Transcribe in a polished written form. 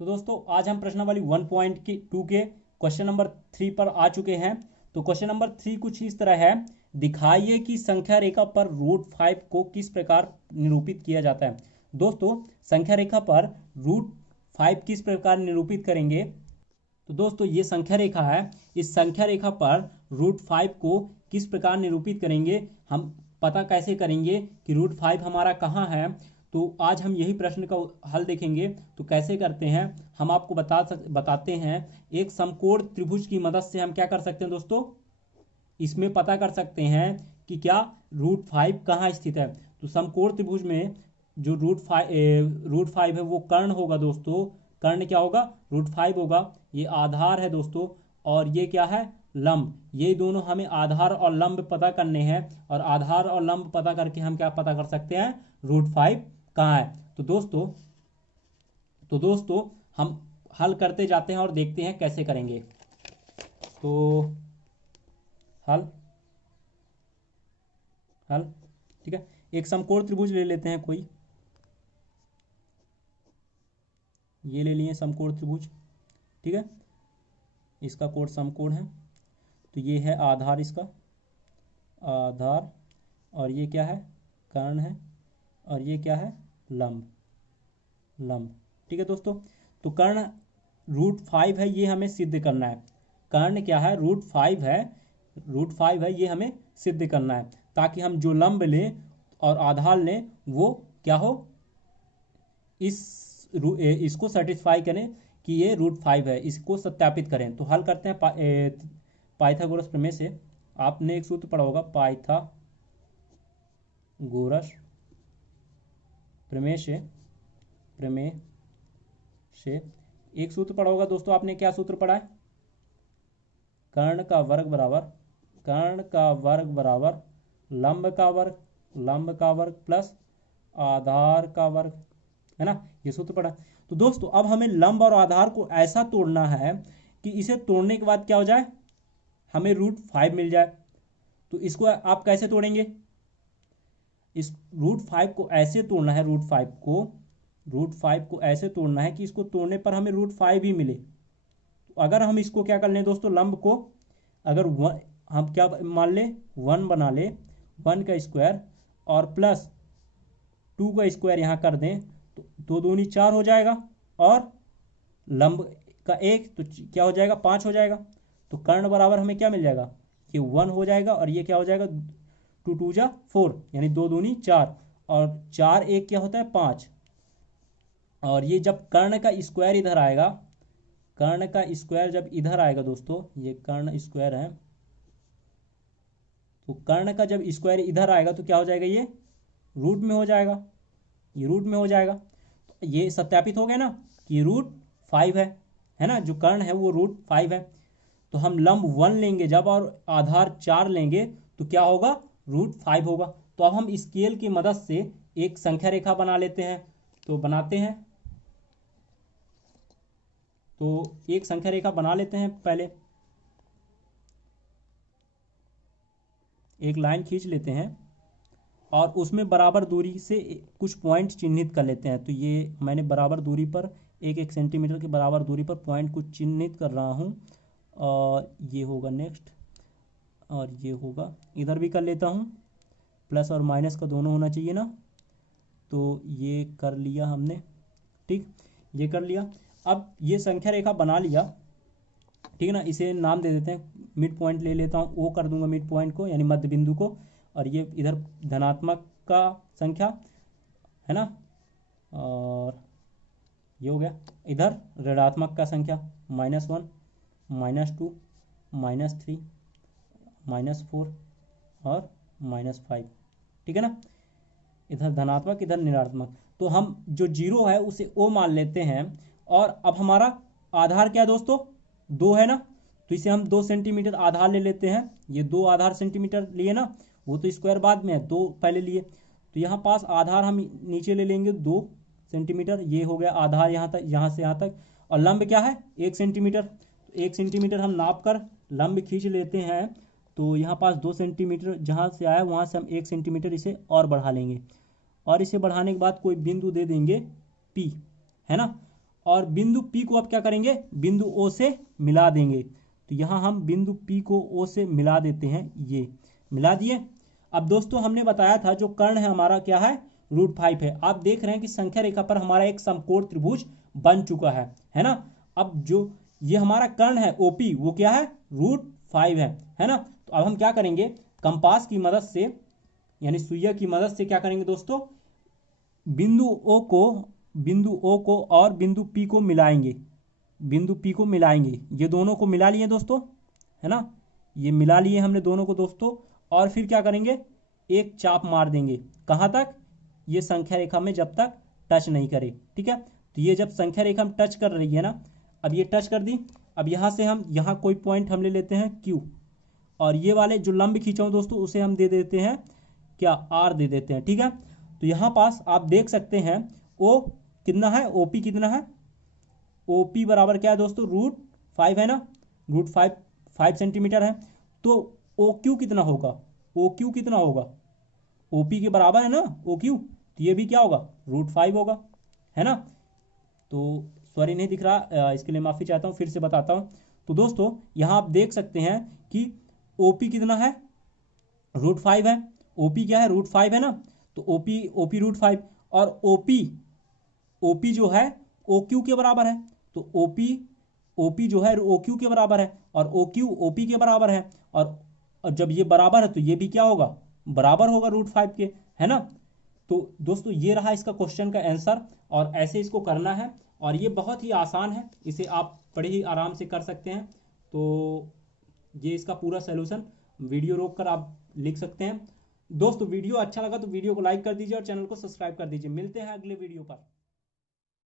तो दोस्तों आज हम प्रश्नावली 1.2 के क्वेश्चन नंबर 3 पर आ चुके हैं। तो क्वेश्चन नंबर 3 कुछ इस तरह है, दिखाइए कि संख्या रेखा पर √5 को किस प्रकार निरूपित किया जाता है। दोस्तों संख्या रेखा पर √5 किस प्रकार निरूपित करेंगे। तो दोस्तों ये संख्या रेखा है, इस संख्या रेखा पर √5 को किस प्रकार निरूपित करेंगे, हम पता कैसे करेंगे कि √5 हमारा कहाँ है। तो आज हम यही प्रश्न का हल देखेंगे। तो कैसे करते हैं हम आपको बताते हैं। एक समकोण त्रिभुज की मदद से हम क्या कर सकते हैं दोस्तों, इसमें पता कर सकते हैं कि क्या √5 कहाँ स्थित है। तो समकोण त्रिभुज में जो √5 है वो कर्ण होगा दोस्तों। कर्ण क्या होगा, √5 होगा। ये आधार है दोस्तों और ये क्या है, लंब। ये दोनों हमें आधार और लंब पता करने हैं, और आधार और लंब पता करके हम क्या पता कर सकते हैं, √5 कहाँ है। तो दोस्तों हम हल करते जाते हैं और देखते हैं कैसे करेंगे। तो हल ठीक है, एक समकोण त्रिभुज ले लेते हैं कोई, ये ले लिए समकोण त्रिभुज। ठीक है, इसका कोण समकोण है। तो ये है आधार, इसका आधार, और ये क्या है, कर्ण है, और ये क्या है, लंब। ठीक है दोस्तों, तो कर्ण √5 है, ये हमें सिद्ध करना है। कर्ण क्या है, √5 है, ये हमें सिद्ध करना है, ताकि हम जो लंब लें और आधार लें वो क्या हो, इसको सेटिस्फाई करें कि ये √5 है, इसको सत्यापित करें। तो हल करते हैं पाइथागोरस प्रमेय से। आपने एक सूत्र पढ़ा होगा, पाइथागोरस प्रमेय से एक सूत्र पढ़ा होगा दोस्तों। आपने क्या सूत्र पढ़ा है, कर्ण का वर्ग बराबर लंब का वर्ग प्लस आधार का वर्ग, है ना, ये सूत्र पढ़ा। तो दोस्तों अब हमें लंब और आधार को ऐसा तोड़ना है कि इसे तोड़ने के बाद क्या हो जाए, हमें √5 मिल जाए। तो इसको आप कैसे तोड़ेंगे, इस √5 को ऐसे तोड़ना है, √5 को ऐसे तोड़ना है कि इसको तोड़ने पर हमें √5 ही मिले। तो अगर हम इसको क्या कर लें दोस्तों, लंब को अगर हम क्या मान लें, 1 बना ले, 1 का स्क्वायर और प्लस 2 का स्क्वायर यहाँ कर दें, तो 2 दूनी 4 हो जाएगा, और लंब का 1, तो क्या हो जाएगा, 5 हो जाएगा। तो कर्ण बराबर हमें क्या मिल जाएगा, ये 1 हो जाएगा, और ये क्या हो जाएगा, 2 2 जा 4, यानी 2 दूनी 4, और 4 1 क्या होता है, 5। और ये जब कर्ण का स्क्वायर इधर आएगा, कर्ण का स्क्वायर जब इधर आएगा दोस्तों, ये कर्ण स्क्वायर है, तो कर्ण का जब स्क्वायर इधर आएगा तो क्या हो जाएगा, ये रूट में हो जाएगा, ये रूट में हो जाएगा। तो ये सत्यापित हो गया ना कि √5 है ना, जो कर्ण है वो √5 है। तो हम लंब 1 लेंगे जब और आधार 4 लेंगे तो क्या होगा, √5 होगा। तो अब हम स्केल की मदद से एक संख्या रेखा बना लेते हैं। तो बनाते हैं, तो एक संख्या रेखा बना लेते हैं। पहले एक लाइन खींच लेते हैं और उसमें बराबर दूरी से कुछ पॉइंट चिन्हित कर लेते हैं। तो ये मैंने बराबर दूरी पर 1 सेंटीमीटर के बराबर दूरी पर पॉइंट कुछ चिन्हित कर रहा हूँ, और ये होगा नेक्स्ट, और ये होगा, इधर भी कर लेता हूँ, प्लस और माइनस का दोनों होना चाहिए ना। तो ये कर लिया हमने, ठीक, ये कर लिया। अब ये संख्या रेखा बना लिया, ठीक है ना, इसे नाम दे देते हैं, मिड पॉइंट ले लेता हूँ, ओ कर दूंगा मिड पॉइंट को, यानी मध्य बिंदु को। और ये इधर धनात्मक का संख्या है ना, और ये हो गया, इधर ऋणात्मक का संख्या, -1 -2 -3 -4 और -5, ठीक है ना, इधर धनात्मक इधर ऋणात्मक। तो हम जो 0 है उसे ओ मान लेते हैं। और अब हमारा आधार क्या है दोस्तों, 2 है ना, तो इसे हम 2 सेंटीमीटर आधार ले लेते हैं। ये 2 आधार सेंटीमीटर लिए ना, वो तो स्क्वायर बाद में है, 2 पहले लिए। तो यहाँ पास आधार हम नीचे ले लेंगे 2 सेंटीमीटर, ये हो गया आधार यहाँ तक, यहाँ से यहाँ तक। और लंब क्या है, 1 सेंटीमीटर। तो 1 सेंटीमीटर हम नाप कर लंब खींच लेते हैं। तो यहाँ पास 2 सेंटीमीटर जहाँ से आया वहाँ से हम 1 सेंटीमीटर इसे और बढ़ा लेंगे, और इसे बढ़ाने के बाद कोई बिंदु दे देंगे P, है ना। और बिंदु P को अब क्या करेंगे, बिंदु O से मिला देंगे। तो यहाँ हम बिंदु P को O से मिला देते हैं, ये मिला दिए। अब दोस्तों हमने बताया था जो कर्ण है हमारा क्या है, √5 है। आप देख रहे हैं कि संख्या रेखा पर हमारा एक समकोण त्रिभुज बन चुका है ना। अब जो ये हमारा कर्ण है OP वो क्या है, √5 है ना। तो अब हम क्या करेंगे, कंपास की मदद से यानी सुइया की मदद से क्या करेंगे दोस्तों, बिंदु O को और बिंदु P को मिलाएंगे, बिंदु P को मिलाएंगे। ये दोनों को मिला लिए दोस्तों, है ना, ये मिला लिए हमने दोनों को दोस्तों। और फिर क्या करेंगे, एक चाप मार देंगे, कहाँ तक, ये संख्या रेखा में जब तक टच नहीं करे, ठीक है। तो ये जब संख्या रेखा में टच कर रही है ना, अब ये टच कर दी। अब यहाँ से हम यहाँ कोई पॉइंट हम ले लेते हैं Q, और ये वाले जो लंब खींचा हूं दोस्तों उसे हम दे देते हैं क्या, R दे देते हैं, ठीक है। तो यहाँ पास आप देख सकते हैं O कितना है, OP कितना है, OP बराबर क्या है दोस्तों, √5 है ना, √5 सेंटीमीटर है। तो OQ कितना होगा, OQ कितना होगा, OP के बराबर है ना OQ, तो ये भी क्या होगा, √5 होगा, है ना। तो सॉरी नहीं दिख रहा, इसके लिए माफ़ी चाहता हूँ, फिर से बताता हूँ। तो दोस्तों यहाँ आप देख सकते हैं कि OP कितना है, √5 है, OP क्या है, √5 है ना। तो OP √5 और OP जो है OQ के बराबर है। तो OP जो है OQ के बराबर है और OQ OP के बराबर है। और जब ये बराबर है तो ये भी क्या होगा, बराबर होगा √5 के, है ना। तो दोस्तों ये रहा इसका क्वेश्चन का आंसर, और ऐसे इसको करना है। और ये बहुत ही आसान है, इसे आप बड़े ही आराम से कर सकते हैं। तो ये इसका पूरा सलूशन वीडियो रोक कर आप लिख सकते हैं। दोस्तों वीडियो अच्छा लगा तो वीडियो को लाइक कर दीजिए और चैनल को सब्सक्राइब कर दीजिए। मिलते हैं अगले वीडियो पर।